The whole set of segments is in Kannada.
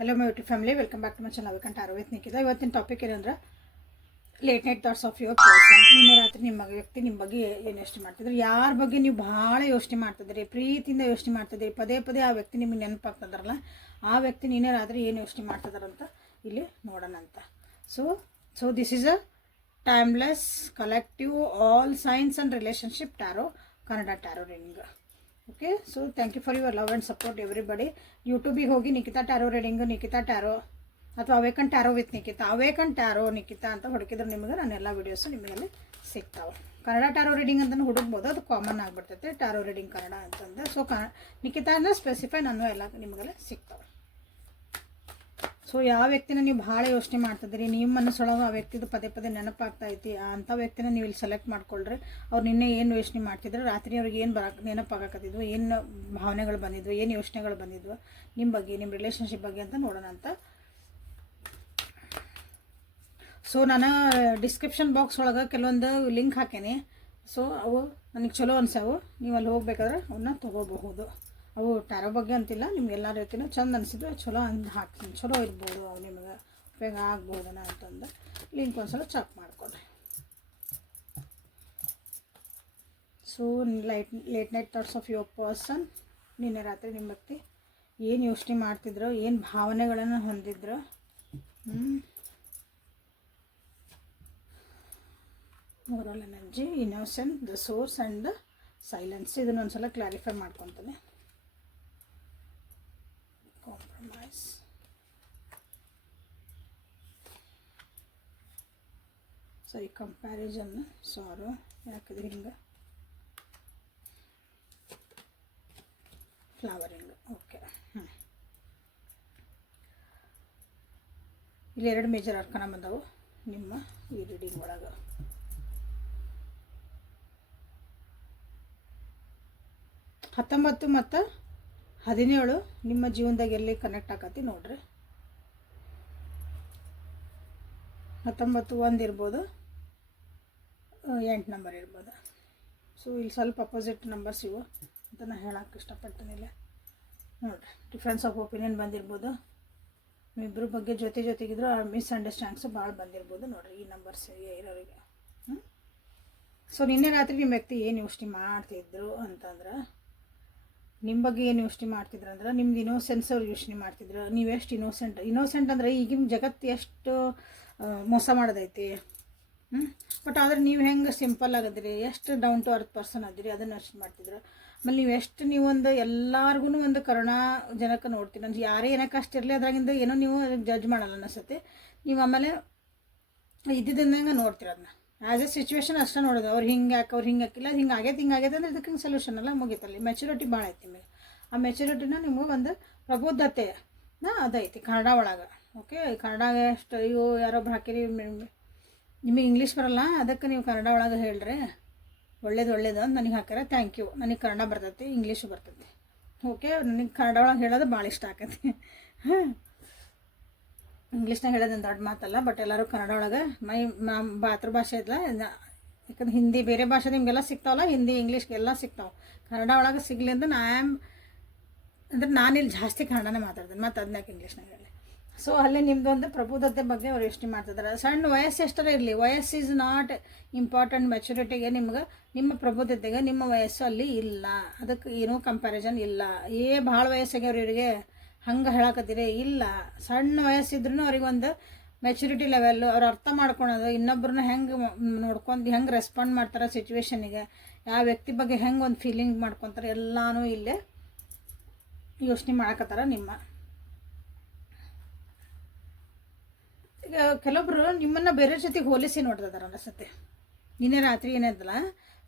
Hello my YouTube family, welcome back to my channel welcome tarot with Nikhita. ಇವತ್ತಿನ ಟಾಪಿಕ್ ಏನಂದ್ರೆ late night thoughts of your person. ನಿನ್ನೆ ರಾತ್ರಿ ನಿಮ್ಮ ವ್ಯಕ್ತಿ ನಿಮ್ಮ ಬಗ್ಗೆ ಏನು ಯೋಚನೆ ಮಾಡ್ತಿದ್ರು, ಯಾರ ಬಗ್ಗೆ ನೀವು ಭಾಳ ಯೋಚನೆ ಮಾಡ್ತಿದ್ರಿ, ಪ್ರೀತಿಯಿಂದ ಯೋಚನೆ ಮಾಡ್ತಿದ್ರಿ, ಪದೇ ಪದೇ ಆ ವ್ಯಕ್ತಿ ನಿಮಗೆ ನೆನಪಾಗ್ತದಾರಲ್ಲ, ಆ ವ್ಯಕ್ತಿ ನಿನ್ನೆ ರಾತ್ರಿ ಏನು ಯೋಚನೆ ಮಾಡ್ತಿದಾರಂತ ಇಲ್ಲಿ ನೋಡೋಣ ಅಂತ. So this is a timeless collective all signs and relationship tarot, Kannada tarot reading. Okay, so thank you for your love and support everybody. ಯೂಟ್ಯೂಬಿಗೆ ಹೋಗಿ Nikhita tarot reading, Nikhita tarot ಅಥವಾ awaken tarot with Nikhita, awaken tarot Nikhita ಅಂತ ಹುಡುಕಿದ್ರೆ ನಿಮಗೆ ನಾನು ಎಲ್ಲ ವೀಡಿಯೋಸು ನಿಮಗಲ್ಲಿ ಸಿಗ್ತಾವೆ. ಕನ್ನಡ ಟ್ಯಾರೋ ರೀಡಿಂಗ್ ಅಂತಲೂ ಹುಡುಕ್ಬೋದು, ಅದು ಕಾಮನ್ ಆಗಿಬಿಡ್ತೈತೆ ಟ್ಯಾರೋ ರೀಡಿಂಗ್ ಕನ್ನಡ ಅಂತಂದ್ರೆ. ಸೊ ನಿಖಿತಾ ಅಂದರೆ ಸ್ಪೆಸಿಫೈ ನಾನು ಎಲ್ಲ ನಿಮಗೆಲ್ಲ ಸಿಗ್ತಾವೆ. ಸೊ ಯಾವ ವ್ಯಕ್ತಿನ ನೀವು ಭಾಳ ಯೋಚನೆ ಮಾಡ್ತಿದ್ದೀರಿ, ನಿಮ್ಮ ಮನಸ್ಸೊಳಗೆ ಆ ವ್ಯಕ್ತಿದು ಪದೇ ಪದೇ ನೆನಪಾಗ್ತಾ ಐತಿ, ಅಂಥ ವ್ಯಕ್ತಿನ ನೀವು ಇಲ್ಲಿ ಸೆಲೆಕ್ಟ್ ಮಾಡ್ಕೊಳ್ರಿ. ಅವ್ರು ನಿನ್ನೆ ಏನು ಯೋಚನೆ ಮಾಡ್ತಿದ್ರು, ರಾತ್ರಿ ಅವ್ರಿಗೆ ಏನು ನೆನಪಾಗಕತ್ತಿದ್ವು, ಏನು ಭಾವನೆಗಳು ಬಂದಿದ್ವು, ಏನು ಯೋಚನೆಗಳು ಬಂದಿದ್ವು ನಿಮ್ಮ ಬಗ್ಗೆ, ನಿಮ್ಮ ರಿಲೇಷನ್ಶಿಪ್ ಬಗ್ಗೆ ಅಂತ ನೋಡೋಣ ಅಂತ. ಸೊ ನಾನು ಡಿಸ್ಕ್ರಿಪ್ಷನ್ ಬಾಕ್ಸ್ ಒಳಗೆ ಕೆಲವೊಂದು ಲಿಂಕ್ ಹಾಕೇನಿ. ಸೊ ಅವು ನನಗೆ ಚಲೋ ಅನ್ಸವು, ನೀವು ಅಲ್ಲಿ ಹೋಗ್ಬೇಕಾದ್ರೆ ಅವನ್ನ ತೊಗೋಬಹುದು. ಅವು ಟ್ಯಾರೋ ಬಗ್ಗೆ ಅಂತಿಲ್ಲ, ನಿಮ್ಗೆಲ್ಲ ರೀತಿಯೂ ಚಂದ ಅನಿಸಿದ್ರೆ ಚಲೋ ಅಂತ ಹಾಕ್ತೀನಿ, ಚಲೋ ಇರ್ಬೋದು, ಅವು ನಿಮಗೆ ಉಪಯೋಗ ಆಗ್ಬೋದನ ಅಂತಂದು ಲಿಂಕ್ ಒಂದ್ಸಲ ಚೆಕ್ ಮಾಡ್ಕೊಳ್ರಿ. So late night thoughts of your person. ನಿನ್ನೆ ರಾತ್ರಿ ನಿಮ್ಮ ವ್ಯಕ್ತಿ ಏನು ಯೋಚನೆ ಮಾಡ್ತಿದ್ರು, ಏನು ಭಾವನೆಗಳನ್ನು ಹೊಂದಿದ್ರು. Overall energy, innocent, the source and the silence. ಇದನ್ನು ಒಂದ್ಸಲ ಕ್ಲಾರಿಫೈ ಮಾಡ್ಕೊತಾನೆ. ಕಾಂಪ್ರಮೈಸ್, ಸರಿ, ಕಂಪ್ಯಾರಿಸನ್, ಸಾರೋ, ಯಾಕಿದ್ರೆ ಹಿಂಗೆ ಫ್ಲವರಿಂಗ್. ಓಕೆ, ಇಲ್ಲಿ 2 ಮೇಜರ್ ಅರ್ಕನ ಬಂದವು ನಿಮ್ಮ ಈ ರೀಡಿಂಗ್ ಒಳಗೆ. ಹತ್ತೊಂಬತ್ತು ಮತ್ತು 17 ನಿಮ್ಮ ಜೀವನದಾಗ ಎಲ್ಲಿ ಕನೆಕ್ಟ್ ಆಕತಿ ನೋಡ್ರಿ. 19 1 ಇರ್ಬೋದು, 8 ನಂಬರ್ ಇರ್ಬೋದು. ಸೊ ಇಲ್ಲಿ ಸ್ವಲ್ಪ ಅಪೋಸಿಟ್ ನಂಬರ್ಸ್ ಇವು ಅಂತ ನಾನು ಹೇಳೋಕ್ಕೆ ಇಷ್ಟಪಡ್ತೀನಿಲ್ಲ. ನೋಡಿರಿ, ಡಿಫ್ರೆನ್ಸ್ ಆಫ್ ಒಪಿನಿಯನ್ ಬಂದಿರ್ಬೋದು, ಇಬ್ಬರ ಬಗ್ಗೆ ಜೊತೆಗಿದ್ರು ಮಿಸ್ಅಂಡರ್ಸ್ಟ್ಯಾಂಡ್ಸು ಭಾಳ ಬಂದಿರ್ಬೋದು. ನೋಡಿರಿ ಈ ನಂಬರ್ಸ್ ಇರೋರಿಗೆ. ಸೊ ನಿನ್ನೆ ರಾತ್ರಿ ನಿಮ್ಮ ವ್ಯಕ್ತಿ ಏನು ಯೋಚನೆ ಮಾಡ್ತಿದ್ರು ಅಂತಂದ್ರೆ, ನಿಮ್ಮ ಬಗ್ಗೆ ಏನು ಯೋಚನೆ ಮಾಡ್ತಿದ್ರು ಅಂದ್ರೆ, ನಿಮ್ದು ಇನ್ನೋಸೆನ್ಸ್ ಅವ್ರು ಯೋಚನೆ ಮಾಡ್ತಿದ್ರು. ನೀವು ಎಷ್ಟು ಇನ್ನೋಸೆಂಟ್ ಅಂದರೆ ಈಗಿನ ಜಗತ್ತು ಎಷ್ಟು ಮೋಸ ಮಾಡೋದೈತಿ. ಬಟ್ ಆದರೆ ನೀವು ಹೆಂಗೆ ಸಿಂಪಲ್ ಆಗದಿರಿ, ಎಷ್ಟು ಡೌನ್ ಟು ಅರ್ತ್ ಪರ್ಸನ್ ಅದಿರಿ, ಅದನ್ನು ಯೋಚನೆ ಮಾಡ್ತಿದ್ರು. ಆಮೇಲೆ ನೀವು ಎಷ್ಟು ನೀವೊಂದು ಎಲ್ಲರಿಗೂ ಒಂದು ಕರುಣಾ ಜನಕ್ಕೆ ನೋಡ್ತೀರಿ. ಅಂದ್ರೆ ಯಾರೇ ಏನಕ್ಕೆ ಅಷ್ಟಿರಲಿ ಅದ್ರಾಗಿಂದ ಏನೋ ನೀವು ಜಡ್ಜ್ ಮಾಡಲ್ಲ ಅನಿಸುತ್ತೆ. ನೀವು ಆಮೇಲೆ ಇದ್ದಿದ್ದಂಗೆ ನೋಡ್ತೀರ, ಅದನ್ನ ಆ್ಯಸ್ ಎ ಸಿಚುವೇಶನ್ ಅಷ್ಟೇ ನೋಡೋದು. ಅವ್ರು ಹಿಂಗೆ ಯಾಕೆ, ಅವ್ರು ಹಿಂಗೆ ಹಾಕಿಲ್ಲ, ಹಿಂಗೆ ಆಗೈತೆ ಅಂದ್ರೆ ಇದಕ್ಕೆ ಹಿಂಗೆ ಸೊಲ್ಯೂಷನ್ ಎಲ್ಲ ಮುಗಿತಲ್ಲಿ. ಮೆಚುರಿಟಿ ಭಾಳ ಐತಿ ನಿಮಗೆ. ಆ ಮೆಚುರಿಟಿನ ನಿಮಗೆ ಒಂದು ಪ್ರಬುದ್ಧತೆನ ಅದೈತಿ ಕನ್ನಡ ಒಳಗೆ. ಓಕೆ, ಕನ್ನಡ ಎಷ್ಟು ಅಯ್ಯೋ ಯಾರೊಬ್ರು ಹಾಕಿರಿ, ನಿಮಗೆ ಇಂಗ್ಲೀಷ್ ಬರಲ್ಲ, ಅದಕ್ಕೆ ನೀವು ಕನ್ನಡ ಒಳಗೆ ಹೇಳ್ರಿ ಒಳ್ಳೇದು ಅಂತ ನನಗೆ ಹಾಕ್ಯಾರ. Thank you. ನನಗೆ ಕನ್ನಡ ಬರ್ತೈತಿ, ಇಂಗ್ಲೀಷು ಬರ್ತೈತಿ. ಓಕೆ, ನನಗೆ ಕನ್ನಡ ಒಳಗೆ ಹೇಳೋದು ಭಾಳ ಇಷ್ಟ ಆಕೈತಿ. ಇಂಗ್ಲೀಷ್ನಾಗ ಹೇಳೋದೇನು ದೊಡ್ಡ ಮಾತಲ್ಲ, ಬಟ್ ಎಲ್ಲರೂ ಕನ್ನಡ ಒಳಗೆ ಮಾತೃಭಾಷೆ ಇಲ್ಲ. ಯಾಕಂದ್ರೆ ಹಿಂದಿ ಬೇರೆ ಭಾಷೆ ನಿಮಗೆಲ್ಲ ಸಿಗ್ತಾವಲ್ಲ, ಹಿಂದಿ ಇಂಗ್ಲೀಷ್ಗೆಲ್ಲ ಸಿಗ್ತಾವೆ. ಕನ್ನಡ ಒಳಗೆ ಸಿಗಲಿ ಅಂತ ಅಂದ್ರೆ ನಾನಿಲ್ಲಿ ಜಾಸ್ತಿ ಕನ್ನಡನೇ ಮಾತಾಡ್ತೀನಿ, ಮತ್ತು ಅದನ್ನಾಕೆ ಇಂಗ್ಲೀಷ್ನಾಗ ಹೇಳಿ. ಸೊ ಅಲ್ಲಿ ನಿಮ್ಮದೊಂದು ಪ್ರಬುದ್ಧತೆ ಬಗ್ಗೆ ಅವ್ರು ಯೋಚನೆ ಮಾಡ್ತಿದ್ದಾರೆ. ಸಣ್ಣ ವಯಸ್ಸು ಎಷ್ಟರ ಇರಲಿ, ವಯಸ್ಸು ಈಸ್ ನಾಟ್ ಇಂಪಾರ್ಟೆಂಟ್. ಮೆಚುರಿಟಿಗೆ ನಿಮ್ಗೆ, ನಿಮ್ಮ ಪ್ರಬುದ್ಧತೆಗೆ ನಿಮ್ಮ ವಯಸ್ಸು ಅಲ್ಲಿ ಇಲ್ಲ, ಅದಕ್ಕೆ ಏನೂ ಕಂಪ್ಯಾರಿಸನ್ ಇಲ್ಲ. ಭಾಳ ವಯಸ್ಸಾಗ್ಯವ್ರು ಇವರಿಗೆ ಹಂಗೆ ಹೇಳಕತ್ತೀರಿ, ಇಲ್ಲ. ಸಣ್ಣ ವಯಸ್ಸಿದ್ರೂ ಅವ್ರಿಗೊಂದು ಮೆಚುರಿಟಿ ಲೆವೆಲ್ಲು, ಅವ್ರು ಅರ್ಥ ಮಾಡ್ಕೊಳೋದು, ಇನ್ನೊಬ್ರನ್ನ ಹೆಂಗೆ ನೋಡ್ಕೊಂಡು ಹೆಂಗೆ ರೆಸ್ಪಾಂಡ್ ಮಾಡ್ತಾರೆ ಸಿಚುವೇಶನಿಗೆ, ಯಾವ ವ್ಯಕ್ತಿ ಬಗ್ಗೆ ಹೆಂಗೆ ಒಂದು ಫೀಲಿಂಗ್ ಮಾಡ್ಕೊತಾರೆ, ಎಲ್ಲನೂ ಇಲ್ಲೇ ಯೋಚನೆ ಮಾಡಕತ್ತಾರ ನಿಮ್ಮ. ಈಗ ಕೆಲವೊಬ್ರು ನಿಮ್ಮನ್ನು ಬೇರೆ ಜೊತೆಗೆ ಹೋಲಿಸಿ ನೋಡ್ತಿದಾರೆ ಅನಿಸುತ್ತೆ. ನಿನ್ನೆ ರಾತ್ರಿ ಏನಿದ್ದಲ್ಲ,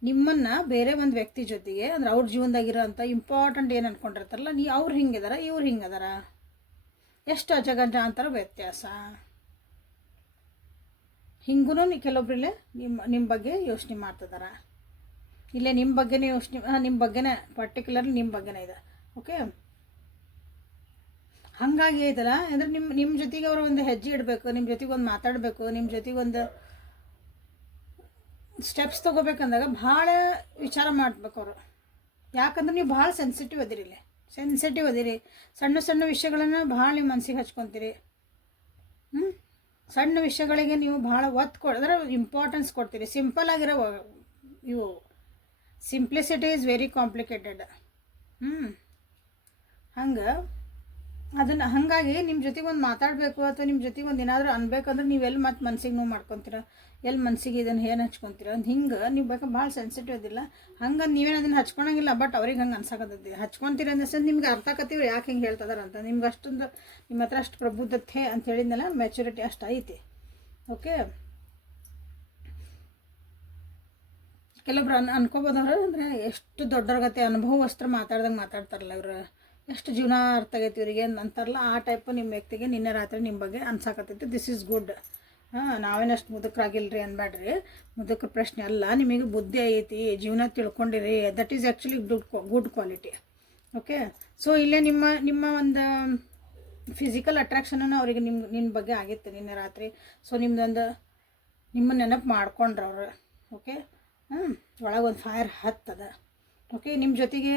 ನಿಮ್ಮನ್ನು ಬೇರೆ ಒಂದು ವ್ಯಕ್ತಿ ಜೊತೆಗೆ, ಅಂದ್ರೆ ಅವ್ರ ಜೀವನದಾಗಿರೋ ಅಂಥ ಇಂಪಾರ್ಟೆಂಟ್ ಏನು ಅಂದ್ಕೊಂಡಿರ್ತಾರಲ್ಲ, ಅವ್ರು ಹಿಂಗಿದಾರ, ಇವ್ರು ಹಿಂಗದಾರ, ಎಷ್ಟು ಅಜಗಜಾಂತರ ವ್ಯತ್ಯಾಸ. ಹಿಂಗೂ ಕೆಲವೊಬ್ರಲ್ಲೇ ನಿಮ್ಮ ಬಗ್ಗೆ ಯೋಚನೆ ಮಾಡ್ತಿದಾರ. ಇಲ್ಲೇ ನಿಮ್ಮ ಬಗ್ಗೆನೇ ಯೋಚನೆ, ನಿಮ್ಮ ಬಗ್ಗೆನೇ ಪರ್ಟಿಕ್ಯುಲರ್ಲಿ ನಿಮ್ಮ ಬಗ್ಗೆನೇ ಇದೆ. ಓಕೆ, ಹಾಗಾಗಿ ಐತಲ್ಲ, ಅಂದರೆ ನಿಮ್ಮ ಜೊತೆಗೆ ಅವರು ಒಂದು ಹೆಜ್ಜೆ ಇಡಬೇಕು, ನಿಮ್ಮ ಜೊತೆಗೆ ಒಂದು ಮಾತಾಡಬೇಕು, ನಿಮ್ಮ ಜೊತೆಗೆ ಒಂದು ಸ್ಟೆಪ್ಸ್ ತೊಗೋಬೇಕಂದಾಗ ಭಾಳ ವಿಚಾರ ಮಾಡ್ಬೇಕು ಅವರು. ಯಾಕಂದ್ರೆ ನೀವು ಭಾಳ ಸೆನ್ಸಿಟಿವ್ ಅದಿರಿಲ್ಲ. ಸೆನ್ಸಿಟಿವ್ ಅದಿರಿ. ಸಣ್ಣ ಸಣ್ಣ ವಿಷಯಗಳನ್ನು ಭಾಳ ನಿಮ್ಮ ಮನಸ್ಸಿಗೆ ಹಚ್ಕೊತೀರಿ. ಸಣ್ಣ ವಿಷಯಗಳಿಗೆ ನೀವು ಭಾಳ ಒತ್ತು ಕೊಡಿದ್ರೆ ಇಂಪಾರ್ಟೆನ್ಸ್ ಕೊಡ್ತೀರಿ. ಸಿಂಪಲ್ ಆಗಿರೋ ಇವು ಸಿಂಪ್ಲಿಸಿಟಿ ಈಸ್ ವೆರಿ ಕಾಂಪ್ಲಿಕೇಟೆಡ್. ಹಾಗಾಗಿ ನಿಮ್ಮ ಜೊತೆಗೆ ಒಂದು ಮಾತಾಡಬೇಕು ಅಥವಾ ನಿಮ್ಮ ಜೊತೆಗೆ ಒಂದು ಏನಾದರೂ ಅನ್ಬೇಕಂದ್ರೆ ನೀವು ಎಲ್ಲಿ ಮತ್ತೆ ಮನ್ಸಿಗೆ ನೋವು ಮಾಡ್ಕೊತೀರ, ಎಲ್ಲಿ ಮನಸ್ಸಿಗೆ ಇದನ್ನು ಏನು ಹಚ್ಕೊತೀರ ಅಂತ ಹಿಂಗೆ ನೀವು ಬೇಕಾದ್ರೆ ಭಾಳ ಸೆನ್ಸಿಟಿವ್ ಇದಿಲ್ಲ. ಹಂಗೆ ನೀವೇನು ಅದನ್ನು ಹಚ್ಕೊಳಂಗಿಲ್ಲ. ಬಟ್ ಅವ್ರಿಗೆ ಹಂಗೆ ಅನ್ಸಕತ್ತೈತಿ. ಹಚ್ಕೊತೀರಿ ಅನ್ನಿಸ್ತದೆ ನಿಮ್ಗೆ ಅರ್ಥ ಆಕತ್ತೀವಿ ಯಾಕೆ ಹಿಂಗೆ ಹೇಳ್ತದಾರ ಅಂತ. ನಿಮ್ಗೆ ಅಷ್ಟೊಂದು ನಿಮ್ಮ ಹತ್ರ ಅಷ್ಟು ಪ್ರಬುದ್ಧತೆ ಅಂತ ಹೇಳಿದ್ನಲ್ಲ, ಮೆಚುರಿಟಿ ಅಷ್ಟು ಐತಿ. ಓಕೆ, ಕೆಲವೊಬ್ರು ಅನ್ಕೋಬೋದವ್ರು ಅಂದರೆ ಎಷ್ಟು ದೊಡ್ಡವ್ರಗತ್ತೆ ಅನುಭವಸ್ತ್ರ ಮಾತಾಡ್ದಂಗೆ ಮಾತಾಡ್ತಾರಲ್ಲ ಇವರು, ಎಷ್ಟು ಜೀವನ ಅರ್ಥ ಆಗೈತಿ ಇವರಿಗೆ ಅಂತಾರಲ್ಲ, ಆ ಟೈಪು ನಿಮ್ಮ ವ್ಯಕ್ತಿಗೆ ನಿನ್ನೆ ರಾತ್ರಿ ನಿಮ್ಮ ಬಗ್ಗೆ ಅನ್ಸಾಕತ್ತೈತಿ. This is good. ನಾವೇನಷ್ಟು ಮುದುಕರಾಗಿಲ್ರಿ ಅನ್ಬೇಡ್ರಿ. ಮುದುಕರ ಪ್ರಶ್ನೆ ಅಲ್ಲ, ನಿಮಗೆ ಬುದ್ಧಿ ಐತಿ, ಜೀವನ ತಿಳ್ಕೊಂಡಿರಿ. That is actually good quality. Okay, so ಇಲ್ಲೇ ನಿಮ್ಮ ಒಂದು ಫಿಸಿಕಲ್ ಅಟ್ರಾಕ್ಷನನ್ನು ಅವರಿಗೆ ನಿನ್ನ ಬಗ್ಗೆ ಆಗಿತ್ತು ನಿನ್ನೆ ರಾತ್ರಿ. ಸೊ ನಿಮ್ಮ ನೆನಪು ಮಾಡ್ಕೊಂಡ್ರು ಅವರು. ಓಕೆ, ಒಳಗೆ ಒಂದು ಫೈರ್ ಹತ್ತದ. ಓಕೆ, ನಿಮ್ಮ ಜೊತೆಗೆ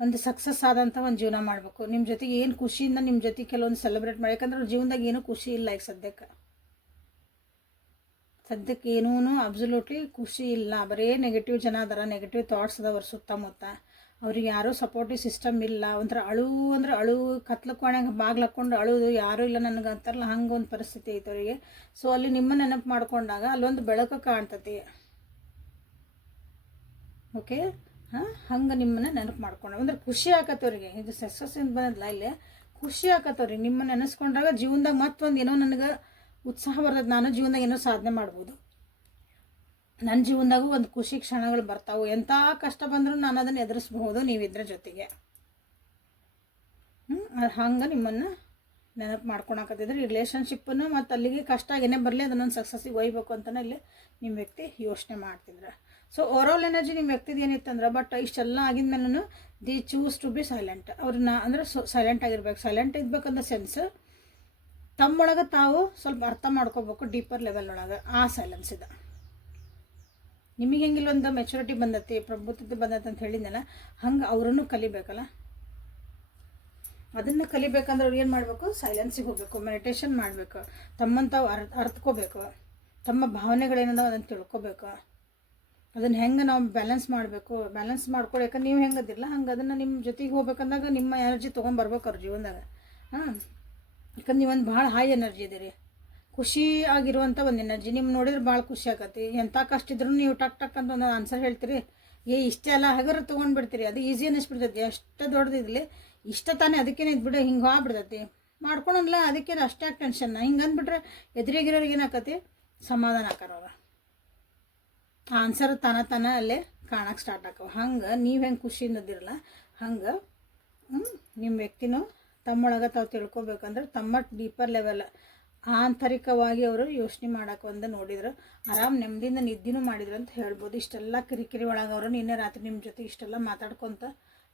ಒಂದು ಸಕ್ಸಸ್ ಆದಂಥ ಒಂದು ಜೀವನ ಮಾಡಬೇಕು. ನಿಮ್ಮ ಜೊತೆಗೆ ಏನು ಖುಷಿಯಿಂದ ನಿಮ್ಮ ಜೊತೆಗೆ ಕೆಲವೊಂದು ಸೆಲೆಬ್ರೇಟ್ ಮಾಡಿ. ಯಾಕಂದ್ರೆ ಅವ್ರ ಜೀವನದಾಗ ಏನೂ ಖುಷಿ ಇಲ್ಲ ಈಗ ಸದ್ಯಕ್ಕೆ ಏನೂ ಅಬ್ಸಲ್ಯೂಟ್ಲಿ ಖುಷಿ ಇಲ್ಲ. ಬರೀ ನೆಗೆಟಿವ್ ಜನ ಅದಾರ, ನೆಗೆಟಿವ್ ಥಾಟ್ಸ್ ಅದಾವ ಅವ್ರ ಸುತ್ತಮುತ್ತ. ಅವ್ರಿಗೆ ಯಾರೂ ಸಪೋರ್ಟಿವ್ ಸಿಸ್ಟಮ್ ಇಲ್ಲ. ಒಂಥರ ಅಳು ಕತ್ಲಕ್ಕೋಣೆಗೆ ಬಾಗ್ಲು ಹಾಕ್ಕೊಂಡು ಅಳುವುದು, ಯಾರೂ ಇಲ್ಲ ನನಗೆ ಅಂತಾರಲ್ಲ, ಹಂಗೆ ಒಂದು ಪರಿಸ್ಥಿತಿ ಐತೆ ಅವರಿಗೆ. ಸೊ ಅಲ್ಲಿ ನಿಮ್ಮ ನೆನಪು ಮಾಡ್ಕೊಂಡಾಗ ಅಲ್ಲೊಂದು ಬೆಳಕು ಕಾಣ್ತತಿ. ಓಕೆ, ಹಂಗೆ ನಿಮ್ಮನ್ನ ನೆನಪು ಮಾಡ್ಕೊಂಡು ಅಂದ್ರೆ ಖುಷಿ ಆಕತ್ತವ್ರಿಗೆ. ಇದು ಸಕ್ಸಸ್ಸಿಂದ ಬಂದಲ್ಲ, ಇಲ್ಲೇ ಖುಷಿ ಆಕತ್ತವ್ರಿಗೆ. ನಿಮ್ಮ ನೆನೆಸ್ಕೊಂಡಾಗ ಜೀವನದಾಗ ಮತ್ತೊಂದು ಏನೋ ನನಗೆ ಉತ್ಸಾಹ ಬರ್ತದೆ. ನಾನು ಜೀವನದಾಗ ಏನೋ ಸಾಧನೆ ಮಾಡ್ಬೋದು. ನನ್ನ ಜೀವನದಾಗೂ ಒಂದು ಖುಷಿ ಕ್ಷಣಗಳು ಬರ್ತಾವೆ. ಎಂಥ ಕಷ್ಟ ಬಂದರೂ ನಾನು ಅದನ್ನು ಎದುರಿಸ್ಬಹುದು ನೀವಿದ್ರ ಜೊತೆಗೆ. ಹಂಗೆ ನಿಮ್ಮನ್ನು ನೆನಪು ಮಾಡ್ಕೊಳಕತ್ತಿದ್ರೆ ಈ ರಿಲೇಷನ್ಶಿಪ್ಪನ್ನು ಮತ್ತು ಅಲ್ಲಿಗೆ ಕಷ್ಟ ಏನೇ ಬರಲಿ ಅದನ್ನೊಂದು ಸಕ್ಸಸ್ಸಿಗೆ ಒಯ್ಬೇಕು ಅಂತಲೇ ಇಲ್ಲಿ ನಿಮ್ಮ ವ್ಯಕ್ತಿ ಯೋಚನೆ ಮಾಡ್ತಿದ್ರು. ಸೊ ಓವರಾಲ್ ಎನರ್ಜಿ ನಿಮ್ಮ ವ್ಯಕ್ತಿದು ಏನಿತ್ತಂದ್ರೆ, ಬಟ್ ಇಷ್ಟೆಲ್ಲ ಆಗಿದ್ಮೇಲೂ they choose to be silent. ಅವ್ರನ್ನ ಅಂದರೆ ಸೈಲೆಂಟ್ ಆಗಿರ್ಬೇಕು. ಸೈಲೆಂಟ್ ಇರ್ಬೇಕಂದ ಸೆನ್ಸ್ ತಮ್ಮೊಳಗೆ ತಾವು ಸ್ವಲ್ಪ ಅರ್ಥ ಮಾಡ್ಕೋಬೇಕು ಡೀಪರ್ ಲೆವೆಲ್ ಒಳಗೆ. ಆ ಸೈಲೆನ್ಸ್ ಇದೆ. ನಿಮಗೆ ಹೆಂಗಿಲ್ಲ ಒಂದು ಮೆಚುರಿಟಿ ಬಂದತಿ, ಪ್ರಬುದ್ಧತೆ ಬಂದತಿ ಅಂತ ಹೇಳಿದ್ನಲ್ಲ, ಹಂಗೆ ಅವರನ್ನು ಕಲಿಬೇಕಲ್ಲ. ಅದನ್ನು ಕಲಿಬೇಕಂದ್ರೆ ಅವ್ರು ಏನು ಮಾಡಬೇಕು? ಸೈಲೆನ್ಸಿಗೆ ಹೋಗಬೇಕು, ಮೆಡಿಟೇಷನ್ ಮಾಡಬೇಕು, ತಮ್ಮನ್ನು ತಾವು ಅರ್ಥಕೋಬೇಕು, ತಮ್ಮ ಭಾವನೆಗಳೇನದಾವ ಅದನ್ನು ತಿಳ್ಕೊಬೇಕು. ಅದನ್ನು ಹೆಂಗೆ ನಾವು ಬ್ಯಾಲೆನ್ಸ್ ಮಾಡಬೇಕು, ಬ್ಯಾಲೆನ್ಸ್ ಮಾಡ್ಕೊಳ್ಳಿ. ಯಾಕಂದ್ರೆ ನೀವು ಹೆಂಗದಿಲ್ಲ ಹಂಗೆ ಅದನ್ನು ನಿಮ್ಮ ಜೊತೆಗೆ ಹೋಗ್ಬೇಕಂದಾಗ ನಿಮ್ಮ ಎನರ್ಜಿ ತೊಗೊಂಬರ್ಬೇಕು ಅವ್ರ ಜೀವನದಾಗ. ಯಾಕಂದ್ರೆ ನೀವೊಂದು ಭಾಳ ಹೈ ಎನರ್ಜಿ ಇದೀರಿ, ಖುಷಿ ಆಗಿರುವಂಥ ಒಂದು ಎನರ್ಜಿ. ನಿಮ್ಮ ನೋಡಿದ್ರೆ ಭಾಳ ಖುಷಿ ಆಗತ್ತೆ. ಎಂಥ ಕಷ್ಟ ಇದ್ರೂ ನೀವು ಟಕ್ ಟಕ್ ಅಂತ ಒಂದು ಆನ್ಸರ್ ಹೇಳ್ತೀರಿ. ಇಷ್ಟೇ ಅಲ್ಲ ಹಾಗಾದ್ರೆ ತೊಗೊಂಡ್ಬಿಡ್ತೀರಿ. ಅದು ಈಸಿ ಅನ್ನಿಸ್ಬಿಡ್ತೈತಿ. ಎಷ್ಟು ದೊಡ್ಡದಿದ್ಲಿ ಇಷ್ಟ ತಾನೇ, ಅದಕ್ಕೇನೆ ಇದ್ಬಿಡ ಹಿಂಗೆ ಹೋಗ್ಬಿಡ್ತೈತಿ ಮಾಡ್ಕೊಳಲ್ಲ. ಅದಕ್ಕೇನು ಅಷ್ಟೇ ಟೆನ್ಷನ್ನ. ಹಿಂಗೆ ಅಂದ್ಬಿಟ್ರೆ ಎದುರಿಗಿರೋರಿಗೆ ಏನಾಕತಿ? ಸಮಾಧಾನ ಆಕಾರ ಆನ್ಸರ್ ತಾನ ಅಲ್ಲೇ ಕಾಣಕ್ಕೆ ಸ್ಟಾರ್ಟ್ ಆಕವ. ಹಂಗೆ ನೀವು ಹೆಂಗೆ ಖುಷಿಯಿಂದಿರಲ್ಲ ಹಂಗೆ ನಿಮ್ಮ ವ್ಯಕ್ತಿನೂ ತಮ್ಮೊಳಗೆ ತಾವು ತಿಳ್ಕೊಬೇಕಂದ್ರೆ ತಮ್ಮ ಡೀಪರ್ ಲೆವೆಲ್ ಆಂತರಿಕವಾಗಿ ಅವರು ಯೋಚನೆ ಮಾಡೋಕೆ ಒಂದು ನೋಡಿದ್ರು. ಆರಾಮ್ ನೆಮ್ಮದಿಯಿಂದ ನಿದ್ದಿನೂ ಮಾಡಿದ್ರು ಅಂತ ಹೇಳ್ಬೋದು. ಇಷ್ಟೆಲ್ಲ ಕಿರಿಕಿರಿ ಒಳಗೆ ಅವರು ನಿನ್ನೆ ರಾತ್ರಿ ನಿಮ್ಮ ಜೊತೆ ಇಷ್ಟೆಲ್ಲ ಮಾತಾಡ್ಕೊತ